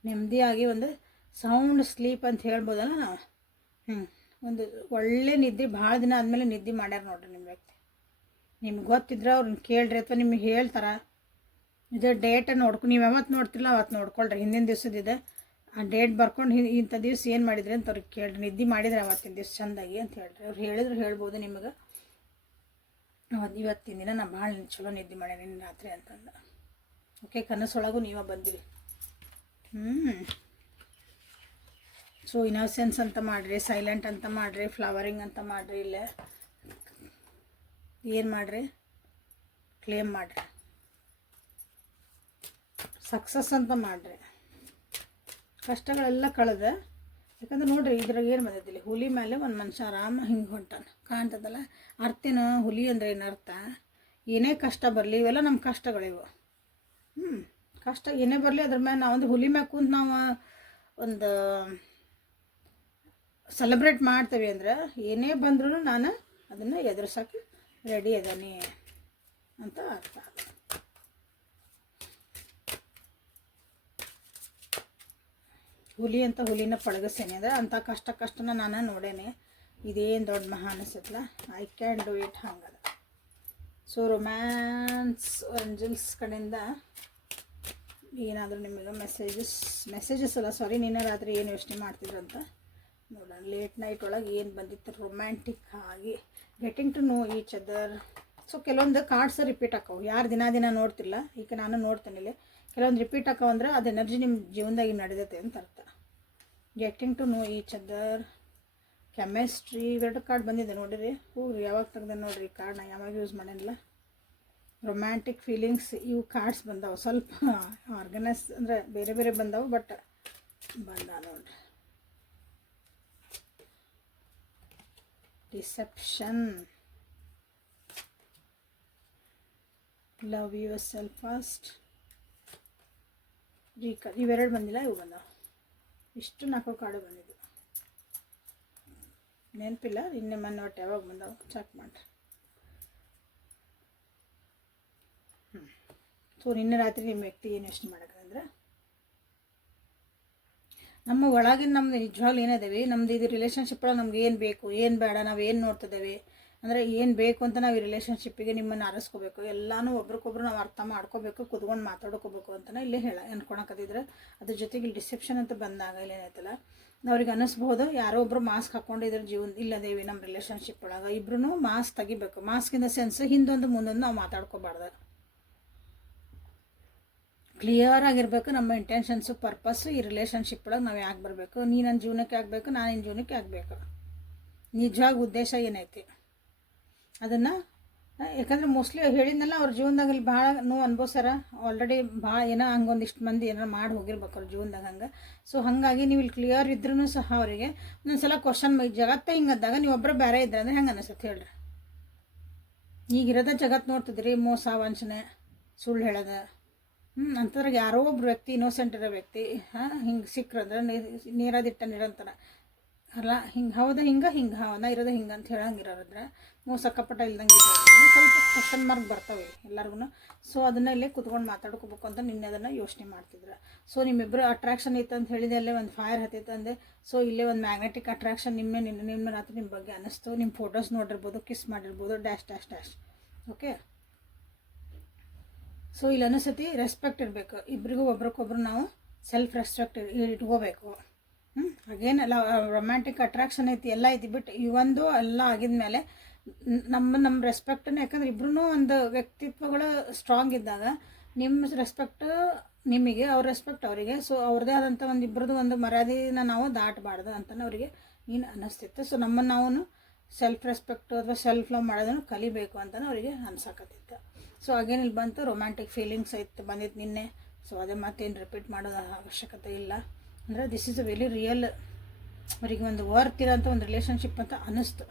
ನೆಮ್ಮದಿಯಾಗಿ ಒಂದು ಸೌಂಡ್ ಸ್ಲೀಪ್ ಅಂತ ಹೇಳ್ಬೋದಲ್ಲ. ಒಂದು ಒಳ್ಳೆ ನಿದ್ದೆ ಭಾಳ ದಿನ ಆದಮೇಲೆ ನಿದ್ದೆ ಮಾಡ್ಯಾರ ನೋಡ್ರಿ ನಿಮ್ಮ ವ್ಯಕ್ತಿ. ನಿಮ್ಗೆ ಗೊತ್ತಿದ್ರೆ ಅವ್ರನ್ನ ಕೇಳ್ರಿ ಅಥವಾ ನಿಮಗೆ ಹೇಳ್ತಾರೆ. ಇದು ಡೇಟ್ ನೀವು ಯಾವತ್ತು ನೋಡ್ತಿಲ್ಲ ಅವತ್ತು ನೋಡ್ಕೊಳ್ರಿ. ಹಿಂದಿನ ದಿವಸದಿದೆ ಆ ಡೇಟ್ ಬರ್ಕೊಂಡು ಇಂಥ ದಿವ್ಸ ಏನು ಮಾಡಿದ್ರಿ ಅಂತ ಅವ್ರಿಗೆ ಕೇಳ್ರಿ. ನಿದ್ದೆ ಮಾಡಿದ್ರೆ ಅವತ್ತಿನ ದಿವ್ಸ ಚೆಂದಾಗಿ ಅಂತ ಹೇಳ್ರಿ. ಅವ್ರು ಹೇಳಿದ್ರು ಹೇಳ್ಬೋದು ನಿಮಗೆ, ಇವತ್ತಿನ ದಿನ ನಾನು ಭಾಳ ಚಲೋ ನಿದ್ದೆ ಮಾಡ್ಯಾನ ನಿನ್ನ ರಾತ್ರಿ ಅಂತಂದು. ಓಕೆ, ಕನಸೊಳಗೂ ನೀವೇ ಬಂದಿರಿ. ಸೊ ಇನೋಸೆನ್ಸ್ ಅಂತ ಮಾಡಿರಿ, ಸೈಲೆಂಟ್ ಅಂತ ಮಾಡಿರಿ, ಫ್ಲವರಿಂಗ್ ಅಂತ ಮಾಡಿರಿ. ಇಲ್ಲೇ ಏನು ಮಾಡಿರಿ? ಕ್ಲೇಮ್ ಮಾಡಿರಿ. ಸಕ್ಸಸ್ ಅಂತ ಮಾಡಿರಿ. ಕಷ್ಟಗಳೆಲ್ಲ ಕಳೆದ. ಯಾಕಂದ್ರೆ ನೋಡಿರಿ ಇದ್ರಾಗ ಏನು ಬಂದೈತಿಲ್ಲ, ಹುಲಿ ಮೇಲೆ ಒಂದು ಮನುಷ್ಯ ಆರಾಮ ಹಿಂಗೆ ಹೊಂಟಾನ ಕಾಣ್ತದಲ್ಲ. ಅರ್ಥೇನು? ಹುಲಿ ಅಂದರೆ ಏನು ಅರ್ಥ? ಏನೇ ಕಷ್ಟ ಬರಲಿ, ಇವೆಲ್ಲ ನಮ್ಮ ಕಷ್ಟಗಳಿವು. ಕಷ್ಟ ಏನೇ ಬರಲಿ ಅದ್ರ ಮೇಲೆ ನಾವೊಂದು ಹುಲಿ ಮ್ಯಾಗ ಕುಂತು ನಾವು ಒಂದು ಸೆಲೆಬ್ರೇಟ್ ಮಾಡ್ತೇವೆ ಅಂದ್ರೆ ಏನೇ ಬಂದ್ರೂ ನಾನು ಅದನ್ನು ಎದುರಿಸೋಕ್ಕೆ ರೆಡಿ ಅದಾನೆ ಅಂತ ಅರ್ಥ. ಹುಲಿ ಅಂತ ಹುಲಿನ ಪಳಗಿಸ್ತೇನೆ ಅಂದರೆ ಅಂಥ ಕಷ್ಟನ ನಾನು ನೋಡೇನೆ. ಇದೇನು ದೊಡ್ಡ ಮಹಾ ಅನಿಸತ್ತಲ್ಲ, ಐ ಕ್ಯಾನ್ ಡೂ ಇಟ್ ಹಂಗದ. ಸೊ ರೊಮ್ಯಾನ್ಸ್ ಏಂಜಲ್ಸ್ ಕಡೆಯಿಂದ ಏನಾದರೂ ನಿಮಗೆ ಮೆಸೇಜಸ್ ಅಲ್ಲ ಸಾರಿ, ನಿನ್ನೆ ರಾತ್ರಿ ಏನು ಯೋಚನೆ ಮಾಡ್ತಿದ್ರಂತ ನೋಡೋಣ. ಲೇಟ್ ನೈಟ್ ಒಳಗೆ ಏನು ಬಂದಿತ್ತು ರೊಮ್ಯಾಂಟಿಕ್ ಆಗಿ, getting to know each other. So ಕೆಲವೊಂದು ಕಾರ್ಡ್ಸ್ ರಿಪೀಟ್ ಆಕ್ಕವು, ಯಾರು ದಿನ ನೋಡ್ತಿಲ್ಲ, ಈಗ ನಾನು ನೋಡ್ತೇನೆ ಕೆಲವೊಂದು ರಿಪೀಟ್ ಆಕ್ಕವು ಅಂದ್ರೆ ಅದು ಎನರ್ಜಿ ನಿಮ್ಮ ಜೀವನದಾಗಿ ನಡೆದೈತೆ ಅಂತ ಅರ್ಥ. Getting to know each other, chemistry, ಇವೆರಡು ಕಾರ್ಡ್ ಬಂದಿದೆ ನೋಡಿರಿ. ಯಾವಾಗ ತೆಗ್ದೆ ನೋಡಿರಿ ಕಾರ್ಡ್, ನಾ ಯಾವಾಗ ಯೂಸ್ ಮಾಡಿಲ್ಲ. ರೊಮ್ಯಾಂಟಿಕ್ ಫೀಲಿಂಗ್ಸ್, ಇವು ಕಾರ್ಡ್ಸ್ ಬಂದವು, ಸ್ವಲ್ಪ ಆರ್ಗನೈಸ್ ಅಂದರೆ ಬೇರೆ ಬೇರೆ ಬಂದವು, ಬಟ್ ನೋಡ್ರಿ. Deception, love your self first, ಇವೆರಡು ಬಂದಿಲ್ಲ, ಇವು ಬಂದವು. ಇಷ್ಟು 4 ಕಾರ್ಡು ಬಂದಿದ್ದು ನೆನಪಿಲ್ಲ, ನಿನ್ನೆ ಮೊನ್ನೆ ಒಟ್ಟು ಯಾವಾಗ ಬಂದವು ಚೆಕ್ ಮಾಡಿರಿ. ಸೊ ನಿನ್ನೆ ರಾತ್ರಿ ನಿಮ್ಮ ವ್ಯಕ್ತಿ ಏನು ಯೋಚನೆ ಮಾಡೋಕ್ಕಂದ್ರೆ, ನಮ್ಮ ಒಳಗಿನ ನಮ್ದು ನಿಜವಾಗ್ಲೂ ಏನಿದ್ದೇವೆ, ನಮ್ದು ಇದು ರಿಲೇಷನ್ಶಿಪ್ ಒಳಗೆ ನಮ್ಗೆ ಏನು ಬೇಕು ಏನು ಬೇಡ, ನಾವು ಏನು ನೋಡ್ತಿದ್ದೇವೆ ಅಂದರೆ ಏನು ಬೇಕು ಅಂತ ನಾವು ಈ ರಿಲೇಷನ್ಶಿಪ್ಪಿಗೆ ನಿಮ್ಮನ್ನು ಆರಿಸ್ಕೋಬೇಕು, ಎಲ್ಲನೂ ಒಬ್ರಿಗೊಬ್ರು ನಾವು ಅರ್ಥ ಮಾಡ್ಕೋಬೇಕು, ಕುತ್ಕೊಂಡು ಮಾತಾಡ್ಕೋಬೇಕು ಅಂತಲೇ ಇಲ್ಲೇ ಅನ್ಕೊಳಕತ್ತಿದ್ರೆ. ಅದ್ರ ಜೊತೆಗೆ ಇಲ್ಲಿ ಡಿಸೆಪ್ಷನ್ ಅಂತ ಬಂದಾಗ ಇಲ್ಲಿ ಏನಾಯ್ತಲ್ಲ, ಅವ್ರಿಗೆ ಅನ್ನಿಸ್ಬೋದು ಯಾರೋ ಒಬ್ಬರು ಮಾಸ್ಕ್ ಹಾಕ್ಕೊಂಡಿದ್ರೆ ಜೀವನ ಇಲ್ಲದೇವಿ ನಮ್ಮ ರಿಲೇಷನ್ಶಿಪ್ ಒಳಗೆ, ಇಬ್ಬರೂ ಮಾಸ್ಕ್ ತೆಗಿಬೇಕು. ಮಾಸ್ಕ್ ಇನ್ ದ ಸೆನ್ಸ್ ಹಿಂದೊಂದು ಮುಂದೊಂದು ನಾವು ಮಾತಾಡ್ಕೋಬಾರ್ದು, ಕ್ಲಿಯರ್ ಆಗಿರಬೇಕು ನಮ್ಮ ಇಂಟೆನ್ಷನ್ಸು, ಪರ್ಪಸ್ಸು. ಈ ರಿಲೇಷನ್ಶಿಪ್ ಒಳಗೆ ನಾವು ಯಾಕೆ ಬರಬೇಕು, ನೀ ನನ್ನ ಜೀವನಕ್ಕೆ ಆಗಬೇಕು, ನಾನು ನಿನ್ನ ಜೀವನಕ್ಕೆ ಆಗಬೇಕು, ನಿಜವಾಗಿ ಉದ್ದೇಶ ಏನೈತಿ ಅದನ್ನು. ಯಾಕಂದರೆ ಮೋಸ್ಟ್ಲಿ ಹೇಳಿದ್ನಲ್ಲ, ಅವ್ರ ಜೀವನದಾಗಲ್ಲಿ ಭಾಳ ನೋವು ಅನ್ಭವಿಸ್ಯಾರ ಆಲ್ರೆಡಿ, ಭಾಳ ಏನೋ ಹಂಗೊಂದಿಷ್ಟು ಮಂದಿ ಏನಾರು ಮಾಡಿ ಹೋಗಿರ್ಬೇಕು ಅವ್ರ ಜೀವನದಾಗ ಹಂಗೆ. ಸೊ ಹಾಗಾಗಿ ನೀವು ಇಲ್ಲಿ ಕ್ಲಿಯರ್ ಇದ್ರೂ ಸಹ ಅವರಿಗೆ ಒಂದೊಂದು ಸಲ ಕ್ವಶನ್, ಜಗತ್ತೇ ಹಿಂಗದ್ದಾಗ ನೀವು ಒಬ್ಬರು ಬೇರೆ ಇದ್ರೆ ಅಂದರೆ ಹೆಂಗೆ ಅನಿಸುತ್ತೆ ಹೇಳ್ರಿ. ಈಗಿರೋದ ಜಗತ್ತು ನೋಡ್ತಿದ್ರಿ, ಮೋಸ ವಂಚನೆ ಸುಳ್ಳು ಹೇಳೋದು, ಅಂಥದ್ರಾಗ ಯಾರೋ ಒಬ್ರು ವ್ಯಕ್ತಿ, ಇನ್ನೋಸೆಂಟ್ ಇರೋ ವ್ಯಕ್ತಿ ಹಿಂಗೆ ಸಿಕ್ಕರಂದ್ರೆ ನೀರಾದಿಟ್ಟ ನಿರಂತರ ಅಲ್ಲ, ಹಿಂಗೆ ಹೌದಾ ಹಿಂಗೆ ನಾ ಇರೋದು ಹಿಂಗೆ ಅಂತ ಹೇಳಂಗಿರೋದ್ರೆ ಮೋಸ ಕಪಟ ಇಲ್ದಂಗೆ ಸ್ವಲ್ಪ ಕ್ವಶನ್ ಮಾರ್ಕ್ ಬರ್ತವೆ ಎಲ್ಲರಿಗೂ. ಸೊ ಅದನ್ನು ಇಲ್ಲೇ ಕುತ್ಕೊಂಡು ಮಾತಾಡ್ಕೋಬೇಕು ಅಂತ ನಿನ್ನೆ ಅದನ್ನು ಯೋಚನೆ ಮಾಡ್ತಿದ್ರು. ಸೊ ನಿಮ್ಮಿಬ್ಬರು ಅಟ್ರಾಕ್ಷನ್ ಇತ್ತು ಅಂತ ಹೇಳಿದೆ, ಅಲ್ಲೇ ಒಂದು ಫೈರ್ ಹತ್ತಿತ್ತು ಅಂದೆ. ಸೊ ಇಲ್ಲೇ ಒಂದು ಮ್ಯಾಗ್ನೆಟಿಕ್ ಅಟ್ರಾಕ್ಷನ್ ನಿಮ್ಮ ರಾತ್ರಿ ನಿಮ್ಮ ಬಗ್ಗೆ ಅನ್ನಿಸ್ತು. ನಿಮ್ಮ ಫೋಟೋಸ್ ನೋಡಿರ್ಬೋದು, ಕಿಸ್ ಮಾಡಿರ್ಬೋದು, ಡ್ಯಾಶ್. ಓಕೆ, ಸೊ ಇಲ್ಲಿ ಅನಿಸತಿ ರೆಸ್ಪೆಕ್ಟ್ ಇರಬೇಕು, ಇಬ್ಬರಿಗೂ ಒಬ್ರಿಗೊಬ್ರು ನಾವು ಸೆಲ್ಫ್ ರೆಸ್ಪೆಕ್ಟ್ ಇಟ್ಕೋಬೇಕು. ಹಾಗೇನಲ್ಲ ರೊಮ್ಯಾಂಟಿಕ್ ಅಟ್ರಾಕ್ಷನ್ ಐತಿ, ಎಲ್ಲ ಐತಿ, ಬಟ್ ಇವೊಂದು ಎಲ್ಲ ಆಗಿದ್ಮೇಲೆ ನಮ್ಮ ರೆಸ್ಪೆಕ್ಟನ್ನು, ಯಾಕಂದ್ರೆ ಇಬ್ರು ಒಂದು ವ್ಯಕ್ತಿತ್ವಗಳು ಸ್ಟ್ರಾಂಗ್ ಇದ್ದಾಗ ನಿಮ್ಮ ರೆಸ್ಪೆಕ್ಟ್ ನಿಮಗೆ, ಅವ್ರ ರೆಸ್ಪೆಕ್ಟ್ ಅವರಿಗೆ. ಸೊ ಅವ್ರದ್ದೇ ಆದಂಥ ಒಂದು ಇಬ್ಬರದು ಒಂದು ಮರ್ಯಾದೆನ ನಾವು ದಾಟಬಾರ್ದು ಅಂತಲೇ ಅವರಿಗೆ ನೀನು ಅನ್ನಿಸ್ತಿತ್ತು. ಸೊ ನಮ್ಮನ್ನು ನಾವು ಸೆಲ್ಫ್ ರೆಸ್ಪೆಕ್ಟ್ ಅಥವಾ ಸೆಲ್ಫ್ ಲವ್ ಮಾಡೋದನ್ನು ಕಲಿಬೇಕು ಅಂತಲೇ ಅವರಿಗೆ ಅನ್ಸಕತ್ತಿತ್ತು. ಸೊ ಹಾಗೇನು ಇಲ್ಲಿ ಬಂತು, ರೊಮ್ಯಾಂಟಿಕ್ ಫೀಲಿಂಗ್ಸ್ ಐತೆ ಬಂದಿತ್ತು ನಿನ್ನೆ. ಸೊ ಅದೇ ಮತ್ತೇನು ರಿಪೀಟ್ ಮಾಡೋದು ಅವಶ್ಯಕತೆ ಇಲ್ಲ. ಅಂದರೆ this is a very real, ಅವರಿಗೆ ಒಂದು ವರ್ತ್ ಇರೋಂಥ ಒಂದು ರಿಲೇಷನ್ಶಿಪ್ ಅಂತ ಅನ್ನಿಸ್ತು.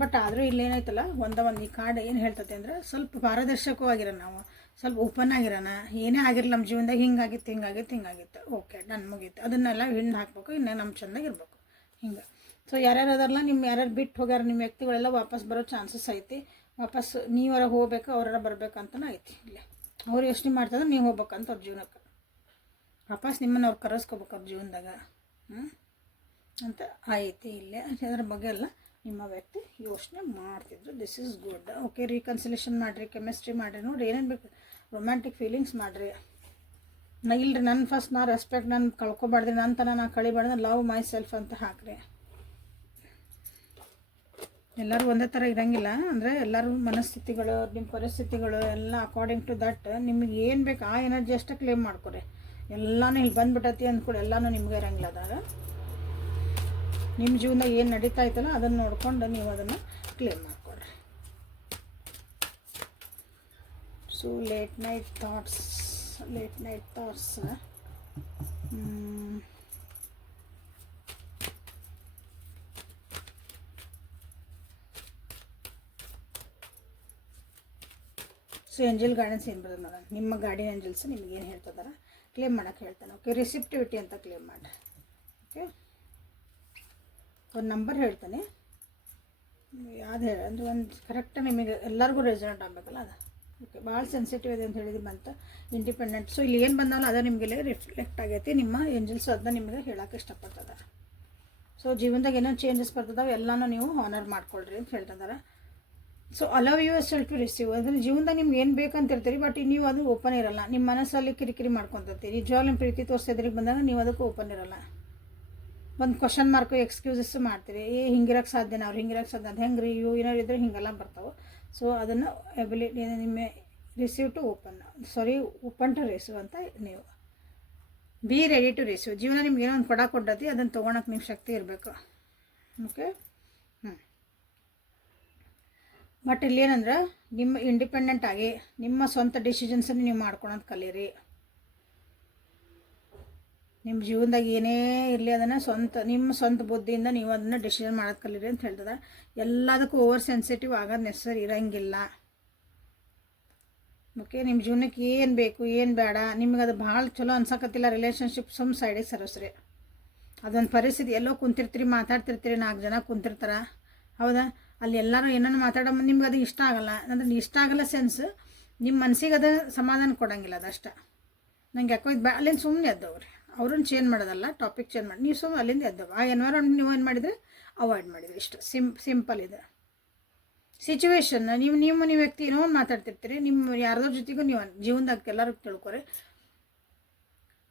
ಬಟ್ ಆದರೂ ಇಲ್ಲೇನಾಯ್ತಲ್ಲ, ಒಂದು ಈ ಕಾರ್ಡ್ ಏನು ಹೇಳ್ತೈತೆ ಅಂದರೆ, ಸ್ವಲ್ಪ ಪಾರದರ್ಶಕವಾಗಿರೋಣ ನಾವು, ಸ್ವಲ್ಪ ಓಪನ್ ಆಗಿರೋಣ. ಏನೇ ಆಗಿರಲಿ ನಮ್ಮ ಜೀವನದಾಗ ಹಿಂಗಾಗಿತ್ತು, ಓಕೆ ಡನ್ ಮುಗೀತು, ಅದನ್ನೆಲ್ಲ ಹಿಂದೆ ಹಾಕಬೇಕು, ಇನ್ನೇ ನಮ್ಮ ಚೆಂದಾಗಿರ್ಬೇಕು ಹಿಂಗೆ. ಸೊ ಯಾರ್ಯಾರು ಅದಾರಲ್ಲ, ಯಾರ್ಯಾರು ಬಿಟ್ಟು ಹೋಗ್ಯಾರ ನಿಮ್ಮ ವ್ಯಕ್ತಿಗಳೆಲ್ಲ ವಾಪಸ್ ಬರೋ ಚಾನ್ಸಸ್ ಐತಿ. ವಾಪಸ್ ನೀವರ ಹೋಗ್ಬೇಕು, ಅವರ ಬರ್ಬೇಕಂತನೂ ಐತಿ. ಇಲ್ಲೇ ಅವ್ರು ಯೋಚನೆ ಮಾಡ್ತಿದ್ರೆ ನೀವು ಹೋಗ್ಬೇಕಂತ ಅವ್ರ ಜೀವನಕ್ಕೆ, ವಾಪಸ್ ನಿಮ್ಮನ್ನು ಅವ್ರು ಕರೆಸ್ಕೋಬೇಕು ಅವ್ರ ಜೀವನದಾಗ ಅಂತ ಐತಿ. ಇಲ್ಲೇ ಅದ್ರ ಬಗ್ಗೆ ಎಲ್ಲ ನಿಮ್ಮ ವ್ಯಕ್ತಿ ಯೋಚನೆ ಮಾಡ್ತಿದ್ರು. This is good. Okay, reconciliation ಮಾಡಿರಿ, ಕೆಮಿಸ್ಟ್ರಿ ಮಾಡಿರಿ, ನೋಡಿ ಏನೇನು ಬೇಕು, ರೊಮ್ಯಾಂಟಿಕ್ ಫೀಲಿಂಗ್ಸ್ ಮಾಡಿರಿ. ಇಲ್ರಿ ನನ್ನ ಫಸ್ಟ್ ನಾ ರೆಸ್ಪೆಕ್ಟ್ ನಾನು ಕಳ್ಕೊಬಾರ್ದು, ನನ್ನ ತನ ನಾ ಕಳಿಬಾರ್ದು, ಲವ್ ಮೈ ಸೆಲ್ಫ್ ಅಂತ ಹಾಕ್ರಿ. ಎಲ್ಲರೂ ಒಂದೇ ಥರ ಇರೋಂಗಿಲ್ಲ, ಅಂದರೆ ಎಲ್ಲರೂ ಮನಸ್ಥಿತಿಗಳು, ನಿಮ್ಮ ಪರಿಸ್ಥಿತಿಗಳು ಎಲ್ಲ ಅಕಾರ್ಡಿಂಗ್ ಟು ದಟ್ ನಿಮಗೆ ಏನು ಬೇಕು ಆ ಎನರ್ಜಿ ಅಷ್ಟೇ ಕ್ಲೇಮ್ ಮಾಡ್ಕೊರಿ. ಎಲ್ಲನೂ ಇಲ್ಲಿ ಬಂದುಬಿಟ್ಟತಿ ಅಂದ್ಕೊಡಿ, ಎಲ್ಲನೂ ನಿಮ್ಗೆ ಇರೋಂಗಿಲ್ಲ. ಅದಾಗ ನಿಮ್ಮ ಜೀವನದಾಗ ಏನು ನಡೀತಾ ಇತ್ತಲ್ಲ ಅದನ್ನು ನೋಡ್ಕೊಂಡು ನೀವು ಅದನ್ನು ಕ್ಲೇಮ್ ಮಾಡ್ಕೊಡ್ರಿ. So late night thoughts so angel guidance ಏನು ಬರೋದು ನೋಡೋಣ. ನಿಮ್ಮ ಗಾರ್ಡಿಯನ್ ಏಂಜಲ್ಸ್ ನಿಮ್ಗೆ ಏನು ಹೇಳ್ತಿದಾರೆ ಕ್ಲೇಮ್ ಮಾಡೋಕ್ಕೆ ಹೇಳ್ತಾನೆ. ಓಕೆ, ರಿಸಿಪ್ಟಿವಿಟಿ ಅಂತ ಕ್ಲೇಮ್ ಮಾಡಿರಿ. ಓಕೆ, ಒಂದು ನಂಬರ್ ಹೇಳ್ತಾನೆ, ಯಾವ್ದು ಹೇಳಿ ಅಂದರೆ ಒಂದು ಕರೆಕ್ಟ್ ನಿಮಗೆ ಎಲ್ಲರಿಗೂ ರೆಸನೆಂಟ್ ಆಗಬೇಕಲ್ಲ ಅದು. ಓಕೆ, ಭಾಳ ಸೆನ್ಸಿಟಿವ್ ಇದೆ ಅಂತ ಹೇಳಿದ್ವಿ ಬಂತು. ಇಂಡಿಪೆಂಡೆಂಟ್. ಸೊ ಇಲ್ಲಿ ಏನು ಬಂದಲ್ಲ ಅದು ನಿಮಗೆಲ್ಲ ರಿಫ್ಲೆಕ್ಟ್ ಆಗೈತಿ. ನಿಮ್ಮ ಏಂಜಲ್ಸ್ ಅದನ್ನ ನಿಮಗೆ ಹೇಳೋಕ್ಕೆ ಇಷ್ಟಪಡ್ತಿದ್ದಾರೆ. ಸೊ ಜೀವನದಾಗ ಏನೋ ಚೇಂಜಸ್ ಬರ್ತದಾವೆ, ಎಲ್ಲನೂ ನೀವು ಆನರ್ ಮಾಡ್ಕೊಳ್ರಿ ಅಂತ ಹೇಳ್ತಿದ್ದಾರೆ. So allow yourself to receive. ಅಂದರೆ ಜೀವನದಾಗ ನಿಮ್ಗೆ ಏನು ಬೇಕಂತ ಇರ್ತೀರಿ, ಬಟ್ ನೀವು ಅದು ಓಪನ್ ಇರಲ್ಲ. ನಿಮ್ಮ ಮನಸ್ಸಲ್ಲಿ ಕಿರಿಕಿರಿ ಮಾಡ್ಕೊತೀರಿ. ನಿಜವಾಗ್ಲೂ ನಿಮ್ಮ ಪ್ರೀತಿ ತೋರಿಸ್ತಿದ್ರಿಗೆ ಬಂದಾಗ ನೀವು ಅದಕ್ಕೆ ಓಪನ್ ಇರಲ್ಲ. ಒಂದು ಕ್ವಶನ್ ಮಾರ್ಕು ಎಕ್ಸ್ಕ್ಯೂಸಸ್ ಮಾಡ್ತೀರಿ. ಹಿಂಗಿರೋಕ್ಕೆ ಸಾಧ್ಯನ, ಅವ್ರು ಹಿಂಗಿರೋಕ್ಕೆ ಸಾಧ್ಯ, ಅದು ಹೆಂಗೆ ರೀ ಇವು ಏನಾರು ಇದ್ರೆ ಹಿಂಗೆಲ್ಲ ಬರ್ತಾವೆ. ಸೊ ಅದನ್ನು ಎಬಿಲಿಟಿ ನಿಮ್ಮ receive to open, open to receive ಅಂತ ನೀವು ಬಿ ರೆಡಿ ಟು ರಿಸೀವ್. ಜೀವನ ನಿಮ್ಗೆ ಏನೋ ಒಂದು ಕೊಡೈತಿ, ಅದನ್ನು ತೊಗೊಳಕ್ಕೆ ನಿಮ್ಮ ಶಕ್ತಿ ಇರಬೇಕು. ಓಕೆ. ಬಟ್ ಇಲ್ಲೇನಂದ್ರೆ ನಿಮ್ಮ ಇಂಡಿಪೆಂಡೆಂಟ್ ಆಗಿ ನಿಮ್ಮ ಸ್ವಂತ ಡಿಸಿಷನ್ಸನ್ನು ನೀವು ಮಾಡ್ಕೊಳೋದು ಕಲೀರಿ. ನಿಮ್ಮ ಜೀವನದಾಗ ಏನೇ ಇರಲಿ ಅದನ್ನು ನಿಮ್ಮ ಸ್ವಂತ ಬುದ್ಧಿಯಿಂದ ನೀವು ಅದನ್ನು ಡಿಸಿಷನ್ ಮಾಡೋದು ಕಲೀರಿ ಅಂತ ಹೇಳ್ತದೆ. ಎಲ್ಲದಕ್ಕೂ ಓವರ್ ಸೆನ್ಸಿಟಿವ್ ಆಗೋದು ನೆಸಸರಿ ಇರೋಂಗಿಲ್ಲ. ಓಕೆ. ನಿಮ್ಮ ಜೀವನಕ್ಕೆ ಏನು ಬೇಕು ಏನು ಬೇಡ ನಿಮ್ಗೆ ಅದು ಭಾಳ ಚಲೋ ಅನ್ಸಕತ್ತಿಲ್ಲ, ರಿಲೇಷನ್ಶಿಪ್ ಸೈಡಿಗೆ ಸರಿಸ್ರಿ. ಅದೊಂದು ಪರಿಸ್ಥಿತಿ, ಎಲ್ಲೋ ಕುಂತಿರ್ತೀರಿ, ಮಾತಾಡ್ತಿರ್ತೀರಿ, 4 ಜನ ಕುಂತಿರ್ತಾರೆ, ಹೌದಾ, ಅಲ್ಲಿ ಎಲ್ಲರೂ ಏನನ್ನು ಮಾತಾಡೋ ನಿಮ್ಗೆ ಅದು ಇಷ್ಟ ಆಗಲ್ಲ. ಅಂದ್ರೆ ಇಷ್ಟ ಆಗಲ್ಲ ಸೆನ್ಸ್ ನಿಮ್ಮ ಮನಸ್ಸಿಗೆ ಅದು ಸಮಾಧಾನ ಕೊಡೋಂಗಿಲ್ಲ, ಅದಷ್ಟ. ನಂಗೆ ಯಾಕೋ ಇದು ಅಲ್ಲಿಂದ ಸುಮ್ಮನೆ ಎದ್ದವ್ರಿ, ಅವ್ರನ್ನ ಚೇಂಜ್ ಮಾಡೋದಲ್ಲ, ಟಾಪಿಕ್ ಚೇಂಜ್ ಮಾಡಿ ನೀವು ಸುಮ್ಮನೆ ಅಲ್ಲಿಂದ ಎದ್ದವು. ಆ ಎನ್ವೈರನ್ಮೆಂಟ್ ನೀವು ಏನು ಮಾಡಿದರೆ ಅವಾಯ್ಡ್ ಮಾಡಿದ್ರಿ, ಇಷ್ಟು ಸಿಂಪಲ್ ಇದೆ. ಸಿಚುವೇಶನ್ ನೀವು ವ್ಯಕ್ತಿ ಏನೋ ಒಂದು ಮಾತಾಡ್ತಿರ್ತೀರಿ, ನಿಮ್ಮ ಯಾರ್ದೋ ಜೊತೆಗೂ ನೀವು ಜೀವನದಾಗ ಎಲ್ಲರೂ ತಿಳ್ಕೊರಿ,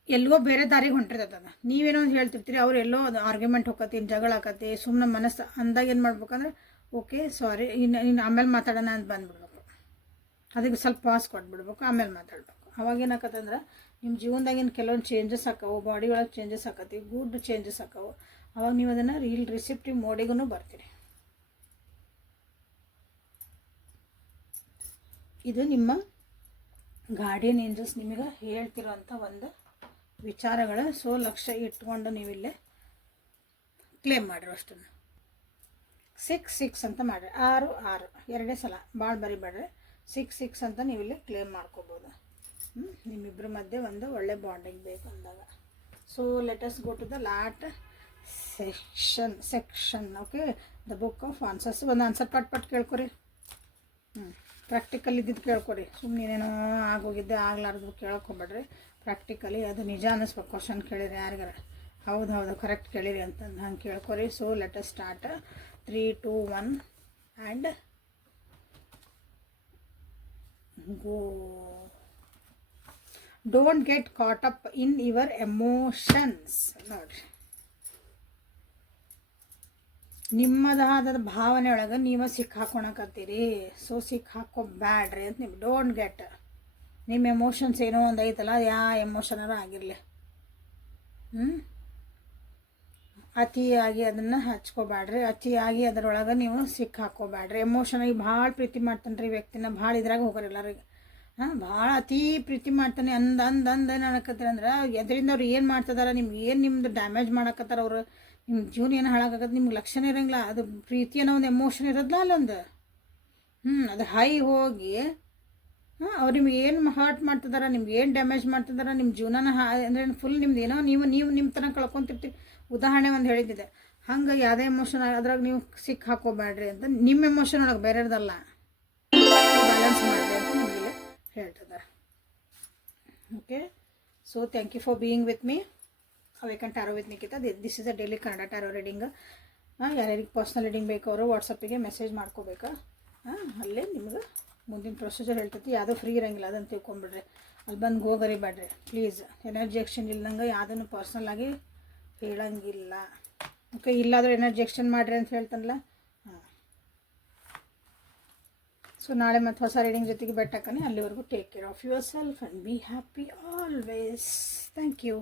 ಎಲ್ಲೋ ಬೇರೆ ದಾರಿಗೆ ಹೊಂಟಿರ್ತದೆ. ಅದು ನೀವೇನೋ ಒಂದು ಹೇಳ್ತಿರ್ತೀರಿ, ಅವ್ರು ಎಲ್ಲೋ ಅದು ಆರ್ಗ್ಯುಮೆಂಟ್ ಹೋಗತಿ, ಜಗಳ ಆಕತಿ, ಸುಮ್ಮನೆ ಮನಸ್ಸು ಅಂದಾಗ ಏನು ಮಾಡ್ಬೇಕಂದ್ರೆ ಓಕೆ ಸಾರಿ ಇನ್ನು ಆಮೇಲೆ ಮಾತಾಡೋಣ ಅಂತ ಬಂದುಬಿಡ್ಬೇಕು. ಅದಕ್ಕೆ ಸ್ವಲ್ಪ ಪಾಸ್ ಕೊಟ್ಬಿಡ್ಬೇಕು, ಆಮೇಲೆ ಮಾತಾಡ್ಬೇಕು. ಅವಾಗ ಏನಾಕತ್ತಂದ್ರೆ ನಿಮ್ಮ ಜೀವನದಾಗಿನ ಕೆಲವೊಂದು ಚೇಂಜಸ್ ಆಕವು, ಬಾಡಿ ಒಳಗೆ ಚೇಂಜಸ್ ಆಕತಿ, ಗುಡ್ ಚೇಂಜಸ್ ಆಕವು. ಅವಾಗ ನೀವು ಅದನ್ನು ರಿಸಿಪ್ಟಿವ್ ಮೋಡಿಗೂ ಬರ್ತೀರಿ. ಇದು ನಿಮ್ಮ ಗಾರ್ಡಿಯನ್ ಏಂಜಲ್ಸ್ ನಿಮಗೆ ಹೇಳ್ತಿರೋಂಥ ಒಂದು ವಿಚಾರಗಳು. ಸೊ ಲಕ್ಷ್ಯ ಇಟ್ಕೊಂಡು ನೀವಿಲ್ಲೇ ಕ್ಲೇಮ್ ಮಾಡಿರೋ ಅಷ್ಟನ್ನು 6 ಅಂತ ಮಾಡಿರಿ. 6 ಎರಡೇ ಸಲ, ಭಾಳ ಬರಿಬೇಡ್ರಿ. 6 ಅಂತ ನೀವಿಲ್ಲಿ ಕ್ಲೇಮ್ ಮಾಡ್ಕೋಬೋದು. ನಿಮ್ಮಿಬ್ಬರ ಮಧ್ಯೆ ಒಂದು ಒಳ್ಳೆ ಬಾಂಡಿಂಗ್ ಬೇಕು ಅಂದಾಗ. So let's go to the lot section. Okay, the book of answers. ಒಂದು ಆನ್ಸರ್ ಪಟ್ ಕೇಳ್ಕೊರಿ. ಪ್ರಾಕ್ಟಿಕಲ್ ಇದ್ದಿದ್ದು ಕೇಳ್ಕೊರಿ. ಸುಮ್ಮನೇನೇನೋ ಆಗೋಗಿದ್ದೆ ಆಗ್ಲಾರ್ದು ಕೇಳೋಕ್ಕೋಗ್ಬೇಡ್ರಿ. ಪ್ರಾಕ್ಟಿಕಲಿ ಅದು ನಿಜ ಅನ್ನಿಸ್ಬೇಕು. ಕ್ವಶನ್ ಕೇಳಿರಿ ಯಾರಿಗಾರ, ಹೌದು ಕರೆಕ್ಟ್ ಕೇಳಿರಿ ಅಂತಂದು ಹಂಗೆ ಕೇಳ್ಕೊರಿ. So let's start. 3, 2, 1 and go. Don't get caught up in your emotions. ನೋಡಿರಿ, ನಿಮ್ಮದಾದ ಭಾವನೆ ಒಳಗೆ ನೀವು ಸಿಕ್ಕಾಕೊಳಕತ್ತೀರಿ. ಸೊ ಸಿಕ್ಕಾಕೋಬ್ಯಾಡ್ರಿ ಅಂತ ನೀವು. ಡೋಂಟ್ ಗೆಟ್, ನಿಮ್ಮ ಎಮೋಷನ್ಸ್ ಏನೋ ಒಂದು ಐತಲ್ಲ, ಯಾವ ಎಮೋಷನಾರು ಆಗಿರಲಿ, ಅತಿಯಾಗಿ ಅದನ್ನು ಹಚ್ಕೋಬ್ಯಾಡ್ರಿ. ಅತಿಯಾಗಿ ಅದರೊಳಗೆ ನೀವು ಸಿಕ್ಕಾಕೋಬ್ಯಾಡ್ರಿ. ಎಮೋಷನಾಗಿ ಭಾಳ ಪ್ರೀತಿ ಮಾಡ್ತಾನೆ ರೀ ವ್ಯಕ್ತಿನ, ಭಾಳ ಇದ್ರಾಗ ಹೋಗೋರಿ ಎಲ್ಲರಿಗೆ. ಭಾಳ ಅತಿ ಪ್ರೀತಿ ಮಾಡ್ತಾನೆ ಅಂದ ಏನು ಅನ್ನಕತ್ತೀರ ಅಂದ್ರೆ ಎದರಿಂದ ಅವ್ರು ಏನು ಮಾಡ್ತಿದಾರ, ನಿಮ್ಗೆ ಏನು ನಿಮ್ಮದು ಡ್ಯಾಮೇಜ್ ಮಾಡಕತ್ತಾರ ಅವರು, ನಿಮ್ಮ ಜೀವನ ಏನು ಹಾಳಾಗತ್ತೆ, ನಿಮ್ಗೆ ಲಕ್ಷಣ ಇರೋಂಗಿಲ್ಲ. ಅದು ಪ್ರೀತಿ ಅನ್ನೋ ಒಂದು ಎಮೋಷನ್ ಇರೋದಿಲ್ಲ ಅಲ್ಲೊಂದು. ಅದು ಹೈ ಹೋಗಿ ಅವ್ರು ನಿಮ್ಗೆ ಏನು ಹರ್ಟ್ ಮಾಡ್ತಿದಾರ, ನಿಮ್ಗೆ ಏನು ಡ್ಯಾಮೇಜ್ ಮಾಡ್ತಿದಾರ, ನಿಮ್ಮ ಜೀವನನ ಅಂದರೆ ಫುಲ್ ನಿಮ್ದು ಏನೋ ನೀವು ನಿಮ್ಮ ತನಕ ಕಳ್ಕೊತಿರ್ತೀವಿ. ಉದಾಹರಣೆ ಒಂದು ಹೇಳಿದ್ದಿದೆ, ಹಂಗೆ ಯಾವುದೇ ಎಮೋಷನ್ ಅದ್ರಾಗ ನೀವು ಸಿಕ್ಕ ಹಾಕೋಬೇಡ್ರಿ ಅಂತ. ನಿಮ್ಮ ಎಮೋಷನ್ ಒಳಗೆ ಬೇರೆದಲ್ಲ, ಬ್ಯಾಲೆನ್ಸ್ ಮಾಡಿರಿ ಅಂತ ನಿಮಗೆ ಹೇಳ್ತಿದ್ದಾರೆ. Okay, so thank you for being with me. Awaken tarot with Nikhita. This is a daily Kannada tarot reading. ಯಾರ್ಯಾರಿಗೆ ಪರ್ಸ್ನಲ್ ರೀಡಿಂಗ್ ಬೇಕು ಅವರು ವಾಟ್ಸಪ್ಪಿಗೆ ಮೆಸೇಜ್ ಮಾಡ್ಕೋಬೇಕಾ, ಅಲ್ಲೇ ನಿಮ್ಗೆ ಮುಂದಿನ ಪ್ರೊಸೀಜರ್ ಹೇಳ್ತೈತಿ. ಯಾವುದೂ ಫ್ರೀ ಇರೋಂಗಿಲ್ಲ, ಅದನ್ನು ತಿಳ್ಕೊಂಬಿಡ್ರಿ. ಅಲ್ಲಿ ಬಂದು ಹೋಗರಿಬೇಡ್ರಿ ಪ್ಲೀಸ್. ಎನರ್ಜಿ ಎಕ್ಸ್ಚೇಂಜ್ ಇಲ್ದಂಗೆ ಯಾವುದನ್ನು ಪರ್ಸ್ನಲ್ಲಾಗಿ ಹೇಳಂಗಿಲ್ಲ. ಓಕೆ, ಇಲ್ಲಾದರೂ ಎನರ್ಜಿ ಎಕ್ಸ್ಚೇಂಜ್ ಮಾಡಿರಿ ಅಂತ ಹೇಳ್ತಾನಲ್ಲ. ಸೊ ನಾಳೆ ಮತ್ತು ಹೊಸ ರೀಡಿಂಗ್ ಜೊತೆಗೆ ಬೆಟ್ಟಕ್ಕನೆ. ಅಲ್ಲಿವರೆಗೂ take care of yourself and be happy always. Thank you.